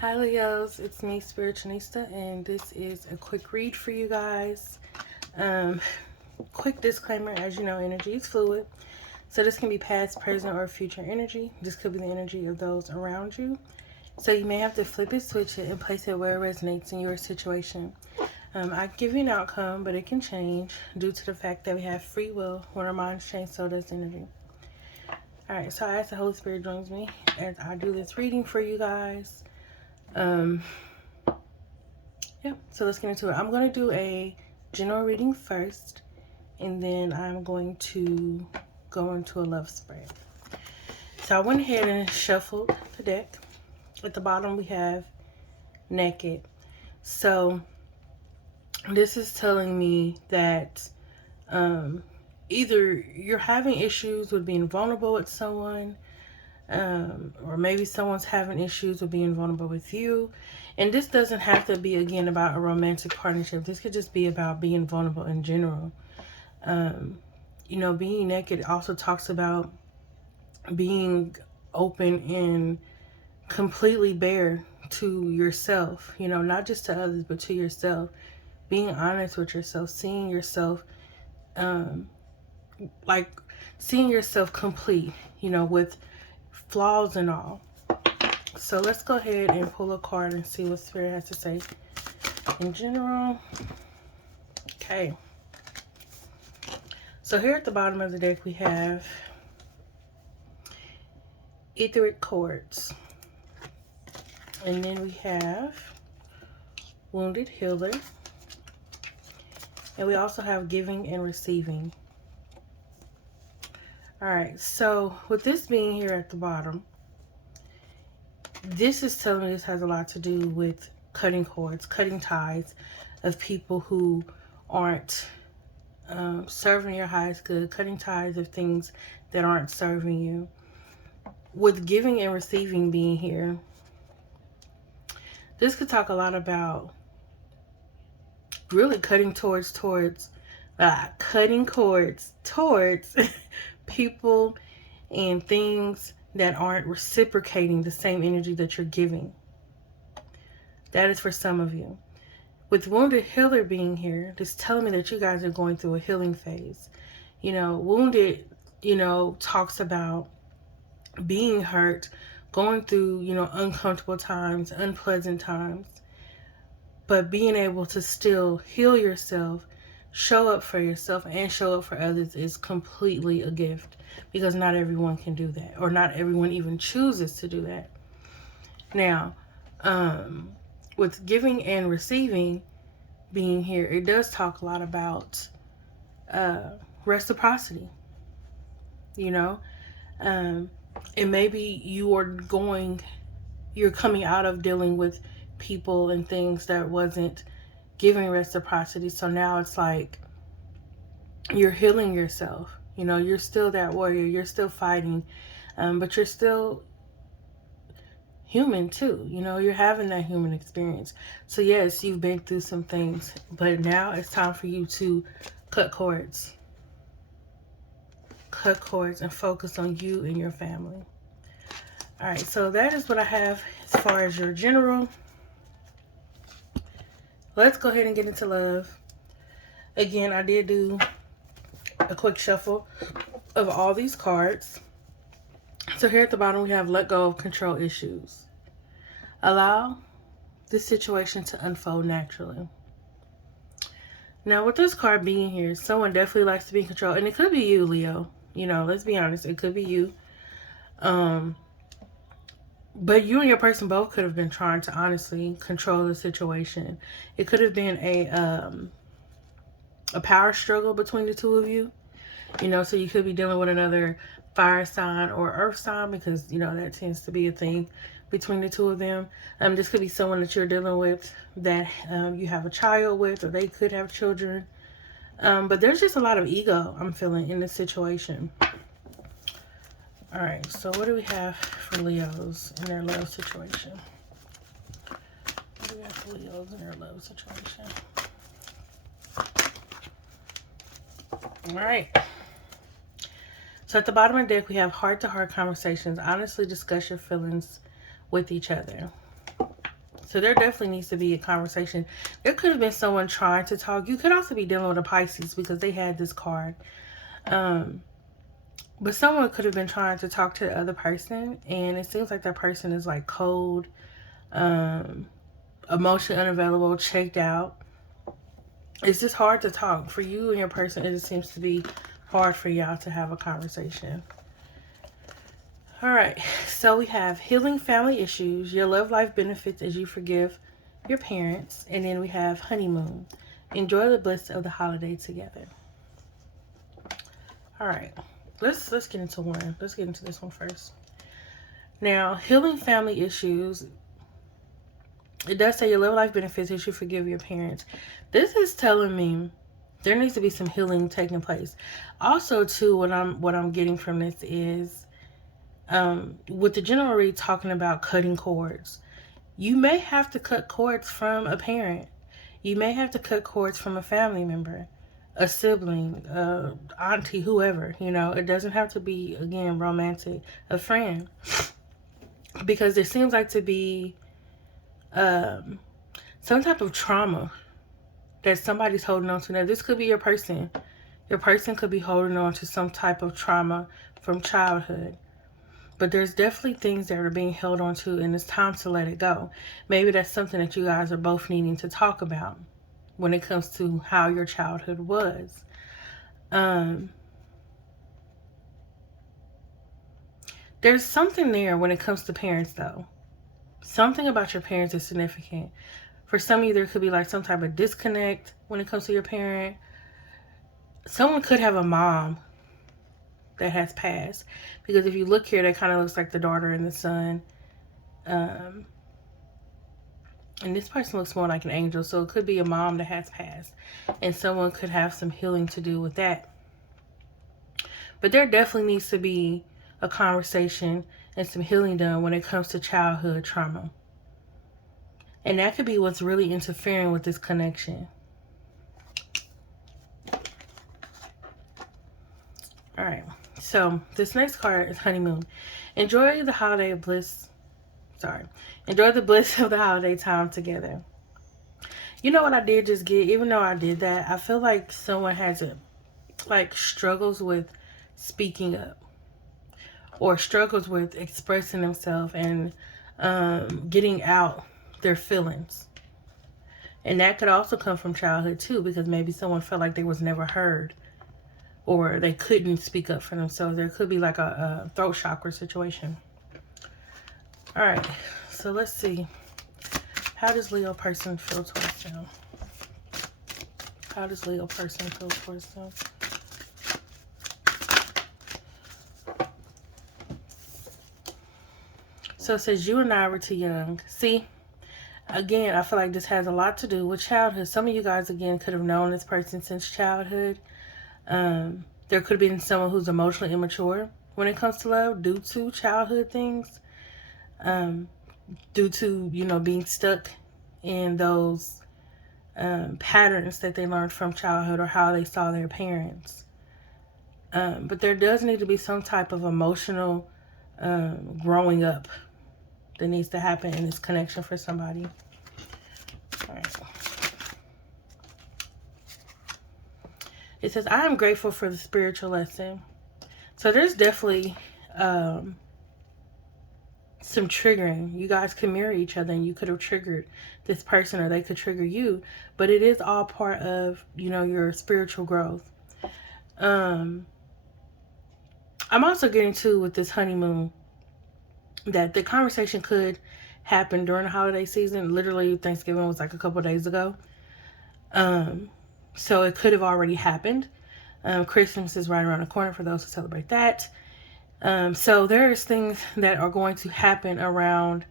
Hi Leos, it's me Spiritualnista, and this is a quick read for you guys. Um, Quick disclaimer, as you know, energy is fluid. So this can be past, present, or future energy. This could be the energy of those around you. So you may have to flip it, switch it, and place it where it resonates in your situation. I give you an outcome, but it can change due to the fact that we have free will. When our minds change, so does energy. Alright, so I ask the Holy Spirit joins me as I do this reading for you guys. Yeah, so let's get into it. I'm going to do a general reading first, and then I'm going to go into a love spread. So I went ahead and shuffled the deck. At the bottom, we have naked. So this is telling me that either you're having issues with being vulnerable with someone, or maybe someone's having issues with being vulnerable with you. And this doesn't have to be, again, about a romantic partnership. This could just be about being vulnerable in general. Being naked also talks about being open and completely bare to yourself, not just to others, but to yourself. Being honest with yourself, seeing yourself, like seeing yourself complete, with flaws and all. So let's go ahead and pull a card and see what Spirit has to say in general. Okay. So here at the bottom of the deck, we have etheric cords. And then we have wounded healer. And we also have giving and receiving. All right. So with this being here at the bottom, this is telling me this has a lot to do with cutting cords, cutting ties of people who aren't serving your highest good, cutting ties of things that aren't serving you. With giving and receiving being here, this could talk a lot about really cutting cords towards people and things that aren't reciprocating the same energy that you're giving. That is for some of you. With wounded healer being here, it's telling me that you guys are going through a healing phase. Wounded, talks about being hurt, going through, uncomfortable times, unpleasant times, but being able to still heal yourself, show up for yourself, and show up for others is completely a gift, because not everyone can do that, or not everyone even chooses to do that. Now, with giving and receiving being here, it does talk a lot about reciprocity. And maybe you're coming out of dealing with people and things that wasn't giving reciprocity. So now it's like you're healing yourself. You're still that warrior. You're still fighting, but you're still human too. You're having that human experience. So yes, you've been through some things, but now it's time for you to cut cords. Cut cords and focus on you and your family. All right, so that is what I have as far as your general. Let's go ahead and get into love. Again, I did do a quick shuffle of all these cards. So here at the bottom, we have let go of control issues. Allow this situation to unfold naturally. Now, with this card being here, someone definitely likes to be in control. And it could be you, Leo. Let's be honest. It could be you. But you and your person both could have been trying to honestly control the situation. It could have been a power struggle between the two of you. So you could be dealing with another fire sign or earth sign, because, that tends to be a thing between the two of them. This could be someone that you're dealing with that you have a child with, or they could have children. But there's just a lot of ego I'm feeling in this situation. All right, so what do we have for Leos in their love situation? What do we have for Leos in their love situation? All right. So at the bottom of the deck, we have heart-to-heart conversations. Honestly discuss your feelings with each other. So there definitely needs to be a conversation. There could have been someone trying to talk. You could also be dealing with a Pisces because they had this card. But someone could have been trying to talk to the other person, and it seems like that person is like cold, emotionally unavailable, checked out. It's just hard to talk. For you and your person, it just seems to be hard for y'all to have a conversation. All right, so we have healing family issues, your love life benefits as you forgive your parents, and then we have honeymoon. Enjoy the bliss of the holiday together. All right, let's get into one. Let's get into this one first. Now, healing family issues. It does say your love life benefits as you forgive your parents. This is telling me there needs to be some healing taking place. Also, too, what I'm getting from this is, with the general read talking about cutting cords, you may have to cut cords from a parent. You may have to cut cords from a family member, a sibling, auntie, whoever. You know, it doesn't have to be, again, romantic, a friend. Because there seems like to be some type of trauma that somebody's holding on to. Now, this could be your person. Your person could be holding on to some type of trauma from childhood. But there's definitely things that are being held on to, and it's time to let it go. Maybe that's something that you guys are both needing to talk about when it comes to how your childhood was. There's something there when it comes to parents, though. Something about your parents is significant. For some of you, there could be like some type of disconnect when it comes to your parent. Someone could have a mom that has passed. Because if you look here, that kind of looks like the daughter and the son. And this person looks more like an angel. So it could be a mom that has passed. And someone could have some healing to do with that. But there definitely needs to be a conversation and some healing done when it comes to childhood trauma. And that could be what's really interfering with this connection. All right. So this next card is honeymoon. Enjoy the holiday of bliss. Enjoy the bliss of the holiday time together. You know what I did just get? Even though I did that, I feel like someone has struggles with speaking up, or struggles with expressing themselves and getting out their feelings. And that could also come from childhood too, because maybe someone felt like they was never heard, or they couldn't speak up for themselves. There could be like a throat chakra situation. All right, so let's see. How does Leo person feel towards them? How does Leo person feel towards them? So it says, you and I were too young. See, again, I feel like this has a lot to do with childhood. Some of you guys, again, could have known this person since childhood. There could have been someone who's emotionally immature when it comes to love due to childhood things. Due to, being stuck in those patterns that they learned from childhood, or how they saw their parents. But there does need to be some type of emotional growing up that needs to happen in this connection for somebody. All right. It says, I am grateful for the spiritual lesson. So there's definitely some triggering. You guys can mirror each other, and you could have triggered this person, or they could trigger you. But it is all part of, your spiritual growth. I'm also getting to, with this honeymoon, that the conversation could happen during the holiday season. Literally, Thanksgiving was like a couple days ago. So it could have already happened. Christmas is right around the corner for those who celebrate that. So there's things that are going to happen around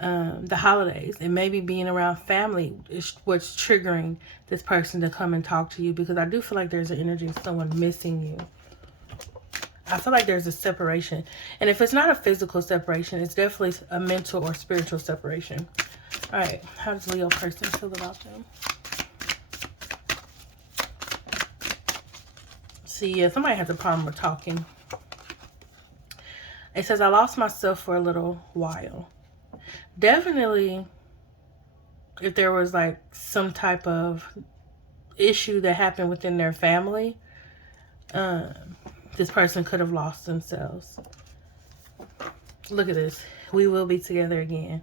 the holidays, and maybe being around family is what's triggering this person to come and talk to you, because I do feel like there's an energy of someone missing you. I feel like there's a separation. And if it's not a physical separation, it's definitely a mental or spiritual separation. All right. How does Leo person feel about them? See, yeah, somebody has a problem with talking. It says, I lost myself for a little while. Definitely, if there was like some type of issue that happened within their family, this person could have lost themselves. Look at this. We will be together again.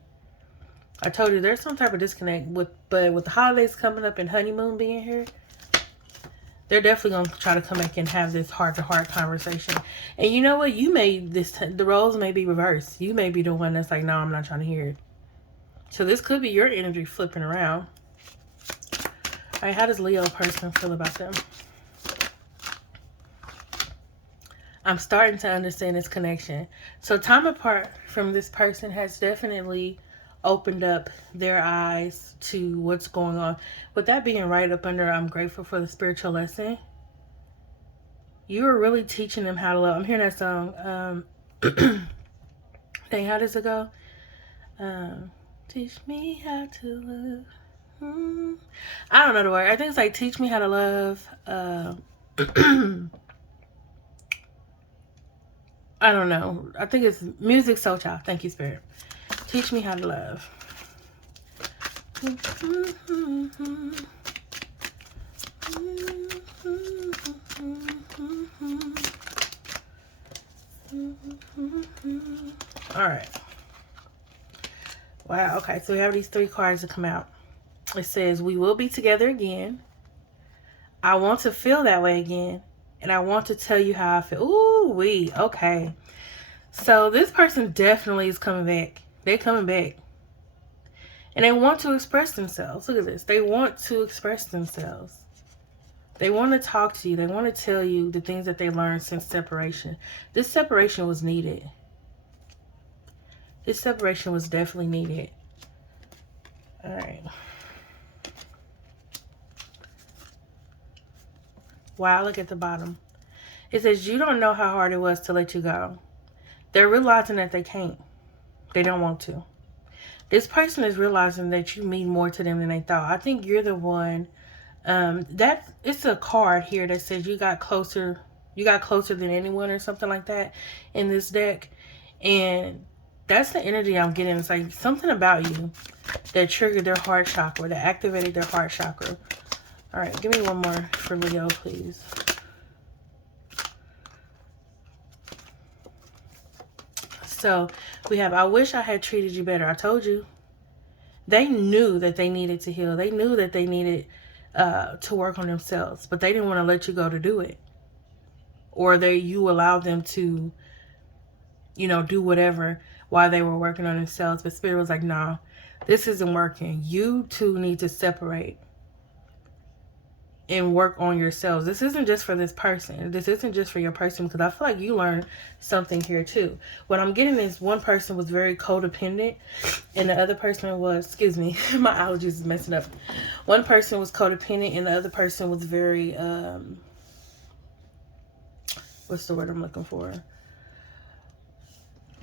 I told you there's some type of disconnect but with the holidays coming up and honeymoon being here, they're definitely going to try to come back and have this heart-to-heart conversation. And you know what? The roles may be reversed. You may be the one that's like, no, I'm not trying to hear it. So this could be your energy flipping around. All right, how does Leo person feel about them? I'm starting to understand this connection. So time apart from this person has definitely opened up their eyes to what's going on. With that being right up under, I'm grateful for the spiritual lesson. You are really teaching them how to love. I'm hearing that song. Dang, how does it go? Teach me how to love. I don't know the word. I think it's like teach me how to love. I don't know. I think it's music soul child. Thank you, Spirit. Teach me how to love. All right. Wow. Okay. So we have these 3 cards that come out. It says, we will be together again. I want to feel that way again. And I want to tell you how I feel. Ooh, okay. So this person definitely is coming back. They're coming back. And they want to express themselves. Look at this. They want to express themselves. They want to talk to you. They want to tell you the things that they learned since separation. This separation was needed. This separation was definitely needed. All right. Wow, look at the bottom. It says, you don't know how hard it was to let you go. They're realizing that they can't. They don't want to. This person is realizing that you mean more to them than they thought. I think you're the one. It's a card here that says you got closer than anyone or something like that in this deck. And that's the energy I'm getting. It's like something about you that triggered their heart chakra, that activated their heart chakra. All right, give me one more for Leo, please. So we have, I wish I had treated you better. I told you. They knew that they needed to heal. They knew that they needed to work on themselves, but they didn't want to let you go to do it. Or you allowed them to, do whatever while they were working on themselves. But Spirit was like, nah, this isn't working. You two need to separate and work on yourselves. This isn't just for this person. This isn't just for your person, because I feel like you learned something here too. What I'm getting is one person was very codependent and the other person was, excuse me, my allergies is messing up. One person was codependent and the other person was very, what's the word I'm looking for?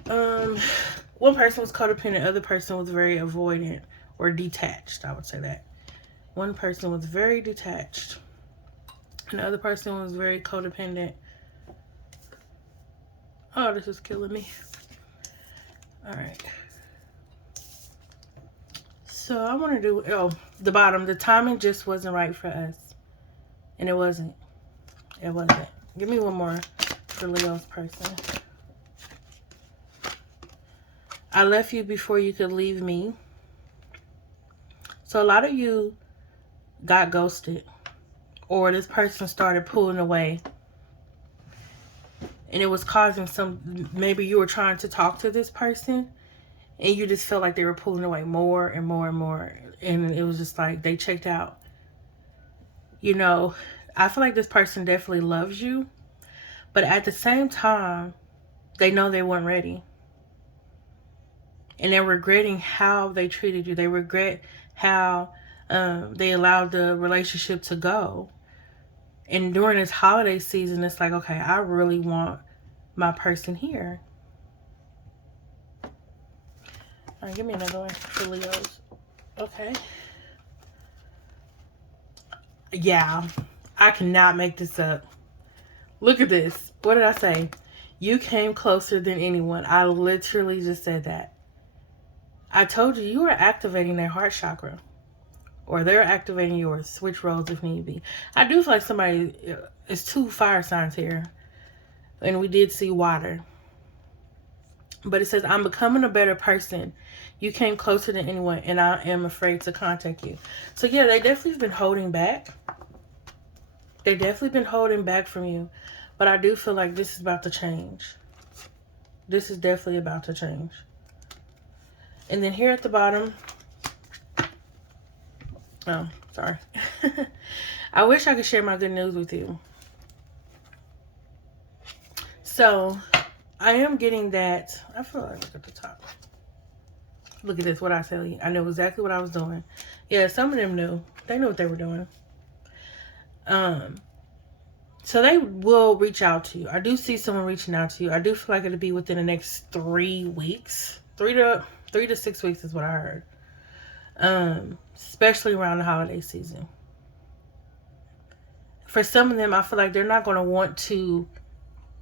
One person was codependent, the other person was very avoidant or detached. I would say that. One person was very detached. And the other person was very codependent. Oh, this is killing me. Alright. So I want to do, the bottom. The timing just wasn't right for us. And it wasn't. It wasn't. Give me one more for Leo's person. I left you before you could leave me. So a lot of you got ghosted, or this person started pulling away, and it was causing maybe you were trying to talk to this person and you just felt like they were pulling away more and more and more, and it was just like they checked out. I feel like this person definitely loves you, but at the same time they know they weren't ready, and they're regretting how they treated you. They regret how they allowed the relationship to go. And during this holiday season, it's like, okay, I really want my person here. All right, give me another one for Leos. Okay. Yeah, I cannot make this up. Look at this. What did I say? You came closer than anyone. I literally just said that. I told you, you were activating their heart chakra. or they're activating yours. Switch roles if need be. I do feel like somebody, it's 2 fire signs here, and we did see water. But it says, I'm becoming a better person. You came closer than anyone, and I am afraid to contact you. So yeah, they definitely been holding back. They definitely been holding back from you. But I do feel like this is about to change. This is definitely about to change. And then here at the bottom. Oh, sorry. I wish I could share my good news with you. So, I am getting that. I feel like, look at the top. Look at this, what I tell you. I know exactly what I was doing. Yeah, some of them knew. They knew what they were doing. So they will reach out to you. I do see someone reaching out to you. I do feel like it'll be within the next 3 weeks. 3 to 6 weeks is what I heard. Especially around the holiday season. For some of them, I feel like they're not going to want to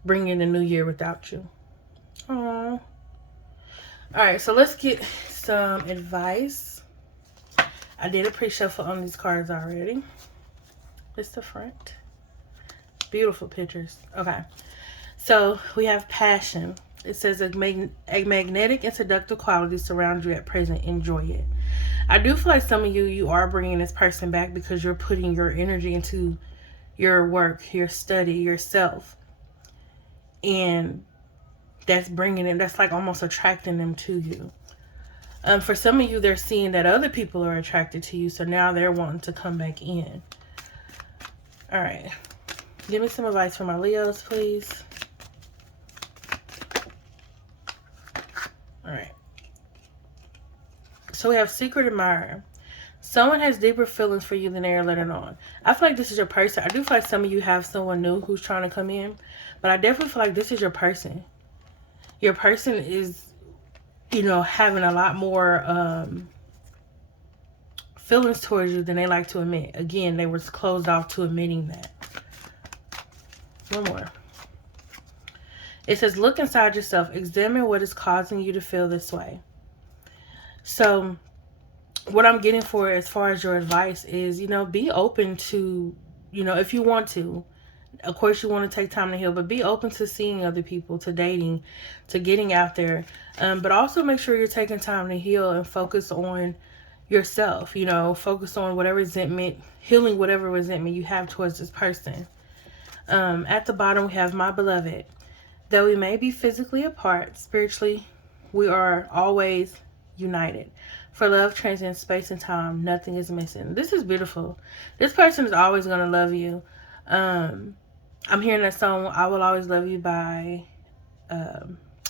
bring in the new year without you. Aww. Alright, so let's get some advice. I did a pre-shuffle on these cards already. It's the front. Beautiful pictures. Okay. So, we have passion. It says a magnetic and seductive quality surround you at present. Enjoy it. I do feel like some of you are bringing this person back because you're putting your energy into your work, your study, yourself. And that's bringing it, that's like almost attracting them to you. For some of you, they're seeing that other people are attracted to you, so now they're wanting to come back in. All right. Give me some advice for my Leos, please. All right. So we have secret admirer. Someone has deeper feelings for you than they are letting on. I feel like this is your person. I do feel like some of you have someone new who's trying to come in, but I definitely feel like this is your person. Your person is, you know, having a lot more feelings towards you than they like to admit. Again, they were closed off to admitting that. One more. It says, look inside yourself. Examine what is causing you to feel this way. So, what I'm getting for as far as your advice is, you know, be open to, you know, if you want to. Of course, you want to take time to heal, but be open to seeing other people, to dating, to getting out there. But also make sure you're taking time to heal and focus on yourself, you know, focus on whatever resentment, healing whatever resentment you have towards this person. At the bottom, we have my beloved. Though we may be physically apart, spiritually, we are always united. For love transcends space and time, nothing is missing. This is beautiful. This person is always going to love you. I'm hearing that song, I Will Always Love You by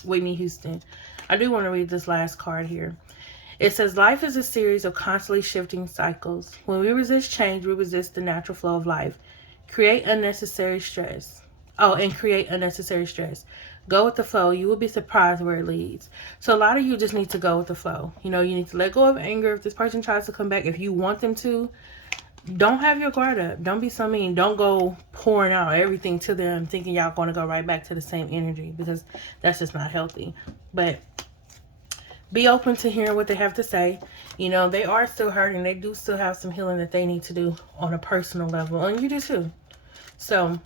Whitney Houston. I do want to read this last card here. It says, life is a series of constantly shifting cycles. When we resist change, we resist the natural flow of life. Create unnecessary stress. Create unnecessary stress. Go with the flow. You will be surprised where it leads. So a lot of you just need to go with the flow. You know, you need to let go of anger. If this person tries to come back, if you want them to, don't have your guard up. Don't be so mean. Don't go pouring out everything to them thinking y'all going to go right back to the same energy, because that's just not healthy. But be open to hearing what they have to say. You know, they are still hurting. They do still have some healing that they need to do on a personal level. And you do too. So,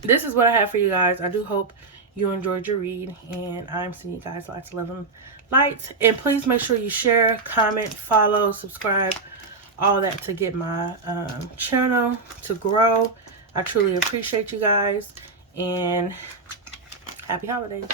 this is what I have for you guys. I do hope you enjoyed your read. And I'm sending you guys lots of love and light. And please make sure you share, comment, follow, subscribe. All that to get my channel to grow. I truly appreciate you guys. And happy holidays.